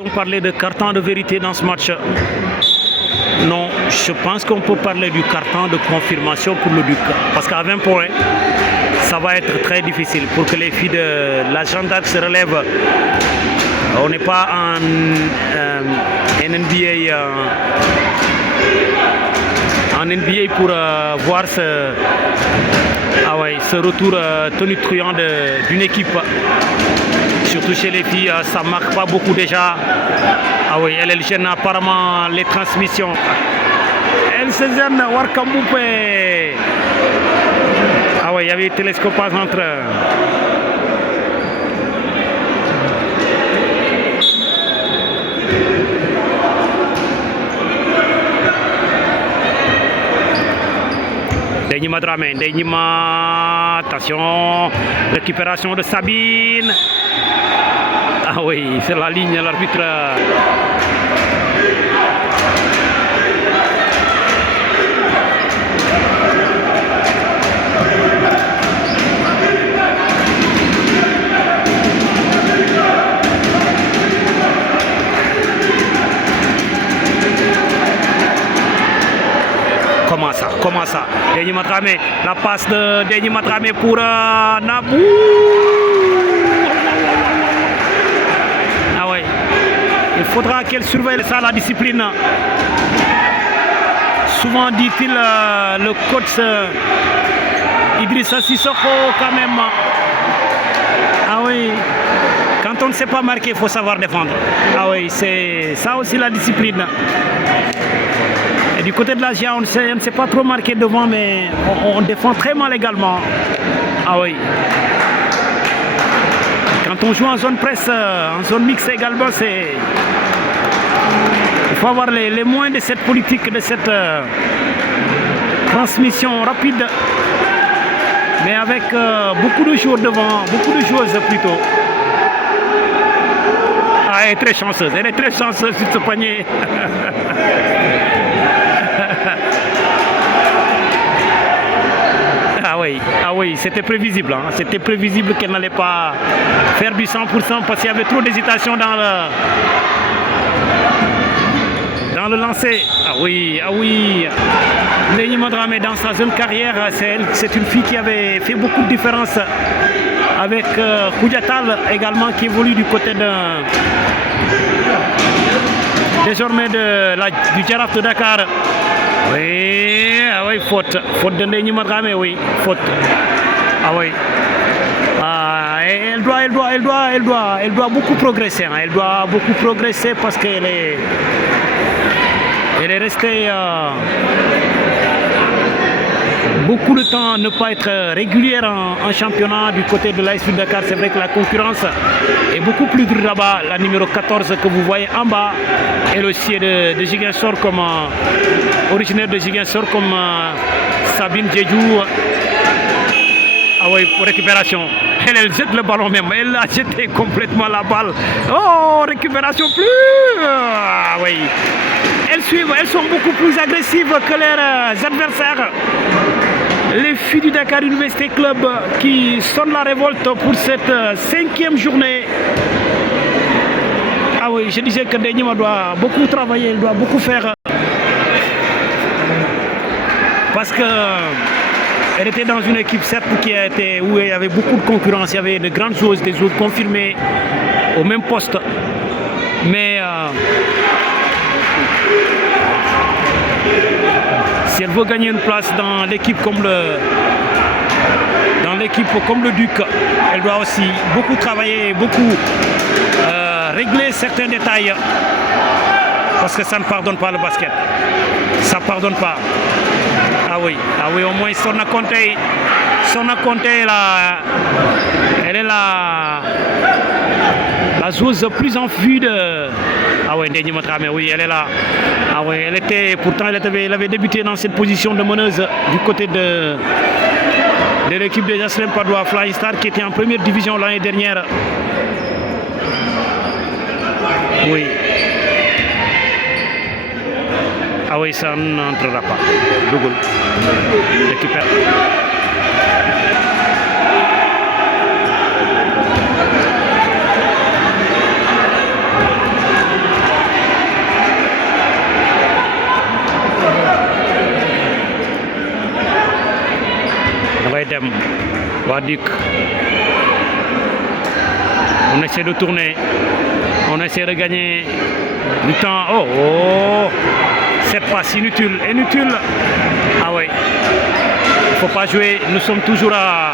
On parlait de carton de vérité dans ce match. Non, je pense qu'on peut parler du carton de confirmation pour le Duc. Parce qu'à 20 points, ça va être très difficile pour que les filles de la Jeanne d'Arc se relèvent. On n'est pas en NBA, pour voir ce retour tonitruant d'une équipe. Surtout chez les filles, ça ne marque pas beaucoup déjà. Ah oui, elle gêne apparemment les transmissions. Elle se gêne, Warkamboupé. Ah oui, il y avait télescopage entre. Degnima Dramé, Degnima, attention, récupération de Sabine. Ah oui, c'est la ligne, l'arbitre. Comment ça Degnima Dramé, la passe de Degnima Dramé pour Nabou. Ah ouais, il faudra qu'elle surveille ça, la discipline. Souvent dit-il le coach Idrissa Sissoko quand même. Ah oui, quand on ne sait pas marquer, il faut savoir défendre. Ah oui, c'est ça aussi la discipline. Et du côté de l'Asia, on ne sait pas trop marquer devant, mais on défend très mal également. Ah oui. Quand on joue en zone presse, en zone mixte également, c'est... Il faut avoir les moyens de cette politique, de cette transmission rapide. Mais avec beaucoup de joueurs devant, beaucoup de joueuses plutôt. Ah, elle est très chanceuse sur ce panier. Ah oui, c'était prévisible. Hein. C'était prévisible qu'elle n'allait pas faire du 100% parce qu'il y avait trop d'hésitation dans le lancer. Ah oui. Degnima Dramé dans sa jeune carrière, c'est une fille qui avait fait beaucoup de différence avec Koudiatal également qui évolue du côté désormais du Jaraaf de Dakar. Oui, faute de Degnima Dramé, oui, faute. Ah oui. Elle doit beaucoup progresser. Hein. Elle doit beaucoup progresser parce qu'elle est restée beaucoup de temps à ne pas être régulière en championnat du côté de l'AS Dakar. C'est vrai que la concurrence est beaucoup plus dure là-bas. La numéro 14 que vous voyez en bas, elle aussi est de Ziguinchor, comme originaire de Ziguinchor, comme Sabine Djedjou. Ah oui, pour récupération. Elle jette le ballon même. Elle a jeté complètement la balle. Oh, récupération plus. Ah oui. Elles sont beaucoup plus agressives que leurs adversaires. Les filles du Dakar Université Club qui sonnent la révolte pour cette 5e journée. Ah oui, je disais que Degnima doit beaucoup travailler, elle doit beaucoup faire. Parce que elle était dans une équipe certes où il y avait beaucoup de concurrence, il y avait de grandes joueuses, des joueurs confirmés au même poste. Mais si elle veut gagner une place dans l'équipe comme le Duc, elle doit aussi beaucoup travailler, beaucoup régler certains détails. Parce que ça ne pardonne pas le basket. Ça ne pardonne pas. Ah oui, au moins Sorna Conté, elle est la joueuse plus en vue de... Ah oui, Degnima Dramé, oui, elle est là. Ah oui, elle avait débuté dans cette position de meneuse du côté de l'équipe de Jasselem Padoua Flying Star qui était en première division l'année dernière. Oui. Ah oui, ça n'entrera pas. Double. Récupère. Ouadik. On essaie de tourner. On essaie de gagner du temps. Oh, oh. Cette passe inutile. Inutile. Ah ouais. Il ne faut pas jouer. Nous sommes toujours à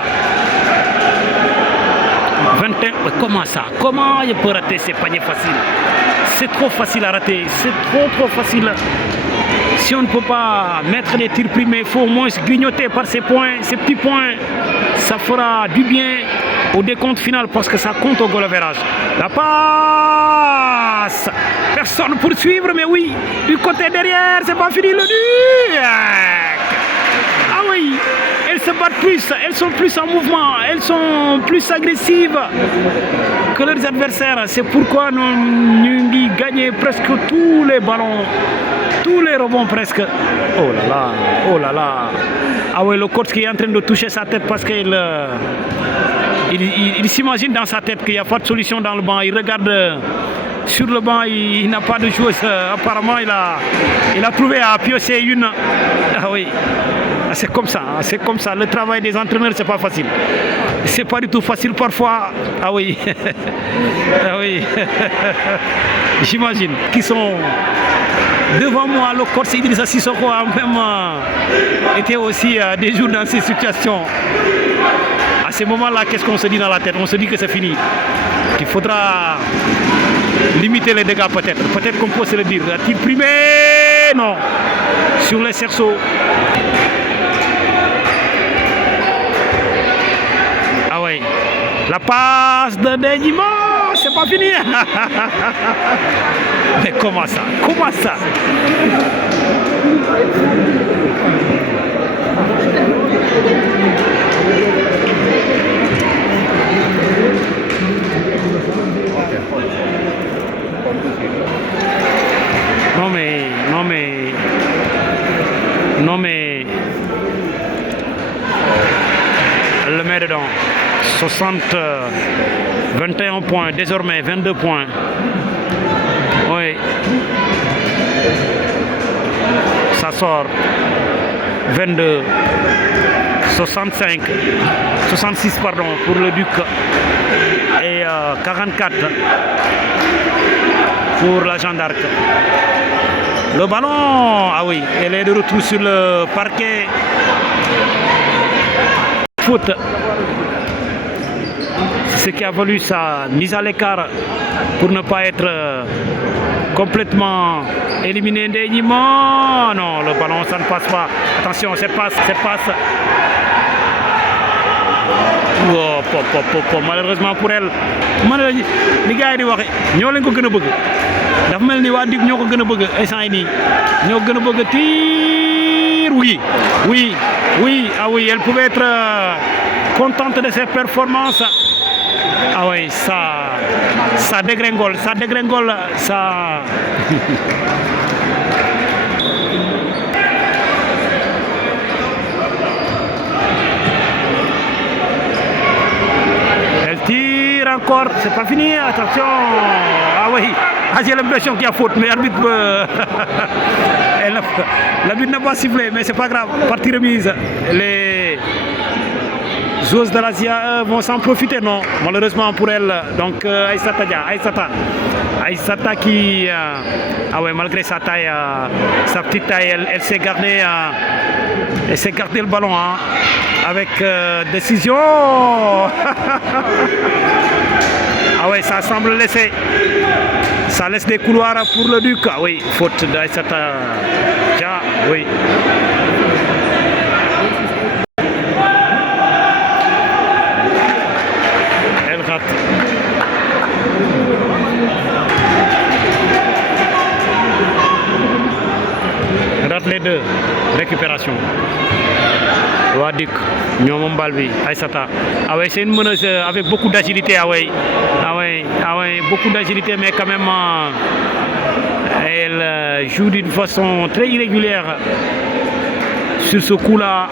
21. Comment ça? Comment il peut rater ces paniers faciles? C'est trop facile à rater. C'est trop facile. Si on ne peut pas mettre des tirs primés, il faut au moins se grignoter par ces points, ces petits points. Ça fera du bien au décompte final parce que ça compte au goal average. La passe. Personne pour suivre, mais oui. Du côté derrière, c'est pas fini le but. Ah oui. Elles se battent plus, elles sont plus en mouvement, elles sont plus agressives que leurs adversaires. C'est pourquoi nous gagnons presque tous les ballons, tous les rebonds presque. Oh là là, oh là là. Ah ouais, le coach qui est en train de toucher sa tête parce qu'il il s'imagine dans sa tête qu'il n'y a pas de solution dans le banc. Il regarde sur le banc, il n'a pas de chose. Apparemment, il a trouvé à piocher une. Ah oui. C'est comme ça, c'est comme ça. Le travail des entraîneurs, c'est pas facile. C'est pas du tout facile parfois. Ah oui, ah oui. J'imagine qu'ils sont devant moi. Le coach Idrissa Sissoko a même été aussi des jours dans ces situations. À ces moments-là, qu'est-ce qu'on se dit dans la tête? On se dit que c'est fini. Qu'il faudra limiter les dégâts peut-être. Peut-être qu'on peut se le dire. Tir primé, non. Sur les cerceaux. Ah ouais. La passe de Ndénimo, c'est pas fini. Mais comment ça? Comment ça? Non mais le met dedans. 21 points, désormais 22 points. Oui. Ça sort 22, 65, 66 pardon pour le Duc et 44 pour la Jeanne d'Arc. Le ballon, ah oui, elle est de retour sur le parquet. Foot. Ce qui a valu sa mise à l'écart pour ne pas être complètement éliminé Ndénimo. Non, le ballon, ça ne passe pas. Attention, cette passe. Oh, malheureusement pour elle. Les gars, ils ñoo leen ko gën a bëgg. Dafa mel ni waa Duc ñoo ko gën a bëgg instant yi nii. Ñoo gën a bëgg tir. Oui, ah oui, elle pouvait être contente de ses performances. Ah oui, ça dégringole, ça... Elle tire encore, c'est pas fini, attention. Ah oui, j'ai l'impression qu'il y a faute, mais l'arbitre l'arbitre n'a pas sifflé, mais c'est pas grave, partie remise. Les joueuses de l'Asia vont s'en profiter, non, malheureusement pour elle. Donc Aïssata qui, ah ouais, malgré sa taille, sa petite taille, elle s'est gardée le ballon hein, avec décision. Ah ouais, ça semble laisser. Ça laisse des couloirs pour le Duc. Ah oui, faute d'Aïssata. Oui. Elle rate. Rate les deux. Récupération. Ouadik, Nyomon Balbi, Aïssata. Ah ouais, c'est une meneuse avec beaucoup d'agilité. Ah ouais, beaucoup d'agilité, mais quand même, elle joue d'une façon très irrégulière sur ce coup-là.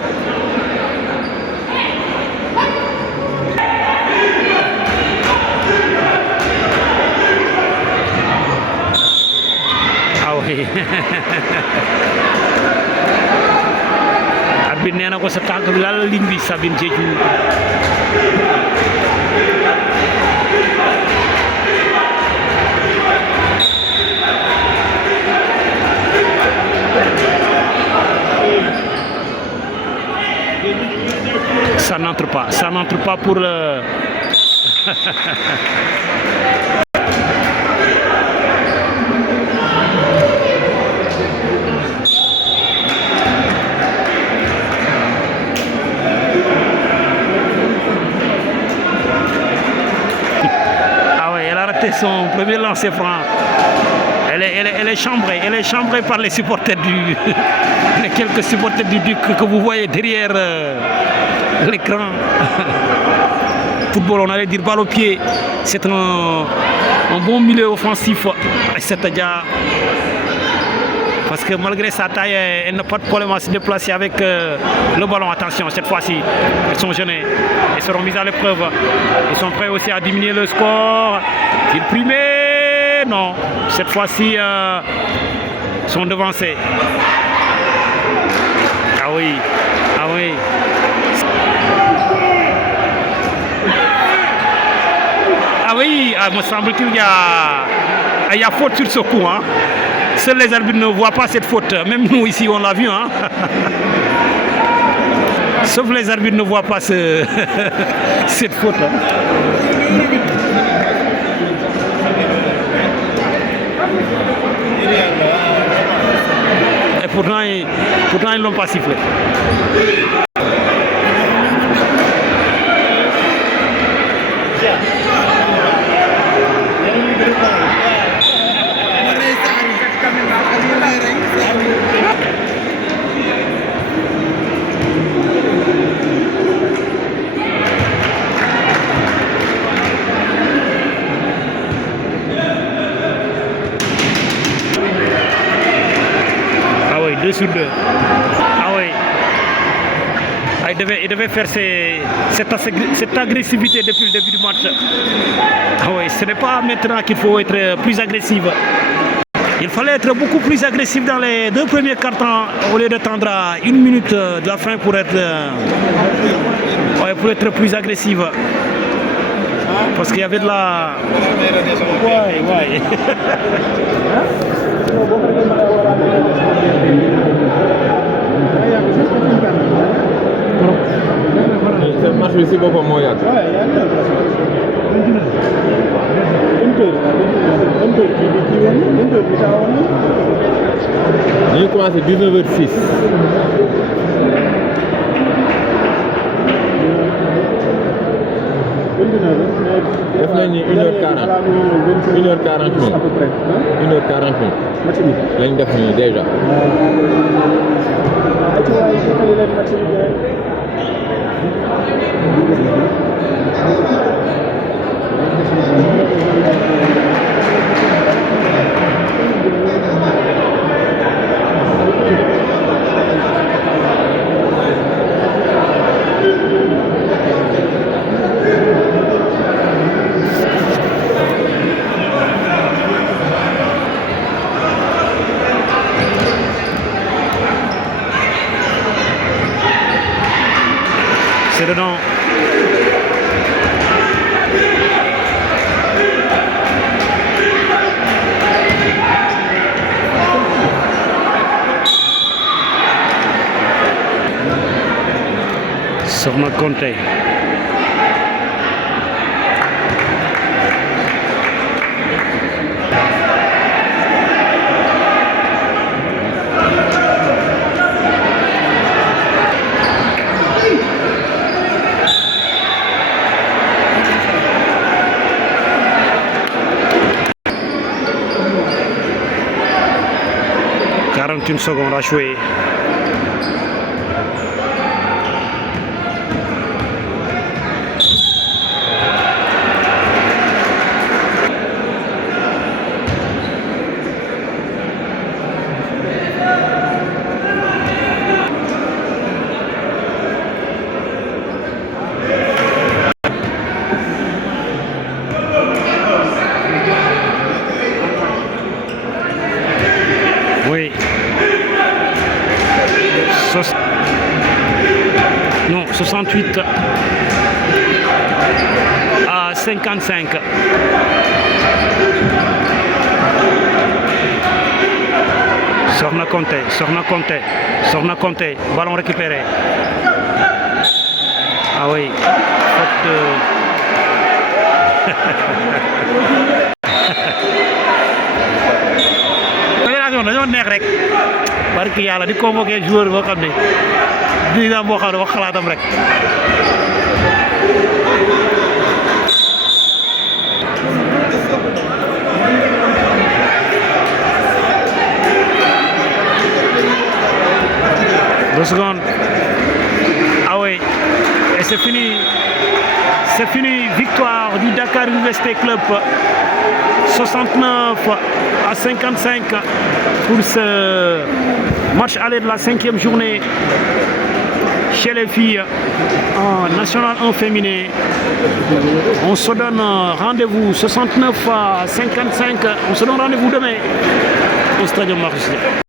Ah oui. arbitre nee na ko sa tànk bi laal ligne bi Sabine Diédhiou. Ça n'entre pas pour le... Ah ouais, elle a raté son premier lancer franc. Elle est chambrée par les supporters les quelques supporters du Duc que vous voyez derrière l'écran. Football, on allait dire balle au pied. C'est un bon milieu offensif. C'est-à-dire parce que malgré sa taille, elle n'a pas de problème à se déplacer avec le ballon. Attention, cette fois-ci, elles sont gênées. Elles seront mises à l'épreuve. Ils sont prêts aussi à diminuer le score. Ils primaient. Non, cette fois-ci, sont devancés. Ah oui, ah oui. Ah oui, me semble-t-il qu'il y a faute sur ce coup. Hein. Seuls les arbitres ne voient pas cette faute. Même nous ici, on l'a vu. Hein. Sauf les arbitres ne voient pas cette faute. Hein. Et pourtant, ils ne l'ont pas sifflé. Ah oui, 2 sur 2. Ah oui. Ah, il devait faire cette agressivité depuis le début du match. Ah oui, ce n'est pas maintenant qu'il faut être plus agressif. Il fallait être beaucoup plus agressif dans les 2 premiers cartons au lieu d'attendre à 1 minute de la fin pour être plus agressif. Parce qu'il y avait de la... Ouais. match bi si boppam moo yàgg. ñu ngi commencé 19h06. def nañu 1h40 1h40 minutes 1h40 minutes lañ def nii déjà. C'est dedans. Sokhna Konté. Une seconde à jouer. Oui. 68 à 55. Sorna Conté, ballon récupéré. Ah oui, faute de... fédération dañoo neex rek barki yàlla di convoqué joueur boo xam ne dina boo xam ne wax xalaatam rek. Deux secondes. Ah oui, et c'est fini. C'est fini. Victoire du Dakar Université Club. 69 à 55 pour ce match aller de la 5e journée chez les filles en National 1 féminin. On se donne rendez-vous 69 à 55. On se donne rendez-vous demain au Stade Marius.